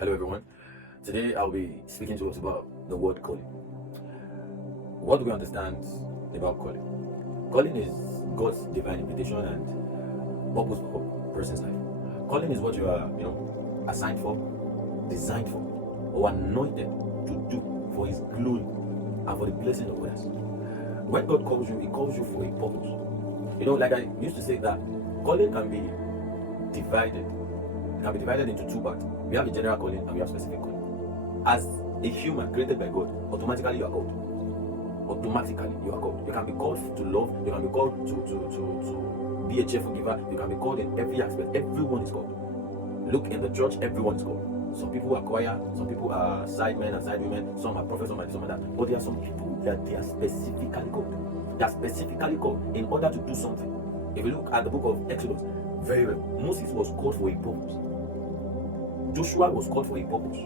Hello everyone. Today I'll be speaking to us about the word calling. What do we understand about calling? Calling is God's divine invitation and purpose for a person's life. Calling is what you are, assigned for, designed for, or anointed to do for his glory and for the blessing of others. When God calls you, he calls you for a purpose. Like I used to say that calling can be divided. It can be divided into two parts. We have a general calling and we have specific calling. As a human created by God, automatically you are called. Automatically you are called. You can be called to love, you can be called to be a cheerful giver, you can be called in every aspect. Everyone is called. Look in the church, everyone is called. Some people are choir, some people are side men and side women, some are prophets, some are this, some are that. But there are some people that they are specifically called. They are specifically called in order to do something. If you look at the book of Exodus, very well, Moses was called for a purpose. Joshua was called for a purpose.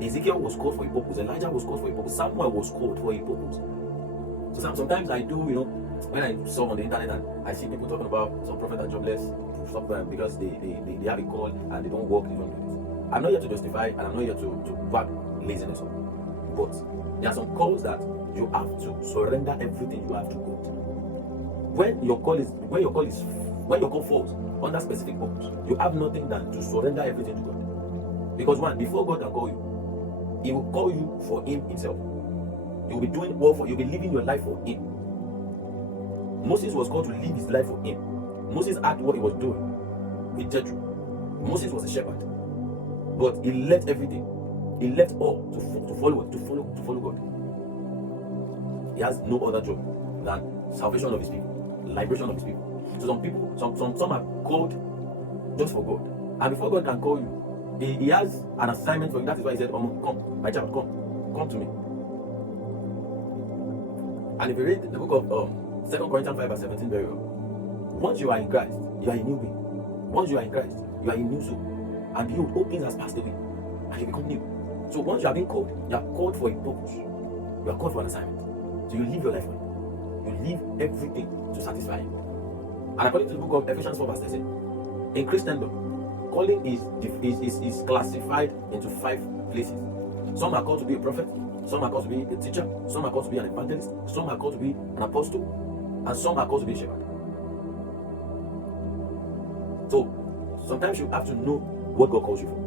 Ezekiel was called for a purpose. Elijah was called for a purpose. Samuel was called for a purpose. So sometimes I do, when I saw on the internet and I see people talking about some prophets are jobless, because they have a call and they don't work, they don't do this. I'm not here to justify and I'm not here to back laziness up. But there are some calls that you have to surrender everything you have to God. When your call falls under specific purpose, you have nothing than to surrender everything to God. Because one, before God can call you, he will call you for him himself. You'll be doing well you'll be living your life for him. Moses was called to live his life for him. Moses had what he was doing with Jethro. Moses was a shepherd. But he left everything. He left all to follow God. He has no other job than salvation of his people, liberation of his people. So some people, some are called just for God. And before God can call you, he has an assignment for you. That is why he said, come, my child, come to me. And if you read the book of 2 Corinthians 5 verse 17 very well, once you are in Christ, you are a new being. Once you are in Christ, you are a new soul. And behold, all things has passed away, and you become new. So once you are being called, you are called for a purpose. You are called for an assignment. So you live your life for him. You live everything to satisfy him. And according to the book of Ephesians 4 verse 13, in Christendom, calling is classified into 5 places. Some are called to be a prophet, some are called to be a teacher, some are called to be an evangelist, some are called to be an apostle, and some are called to be a shepherd. So sometimes you have to know what God calls you for.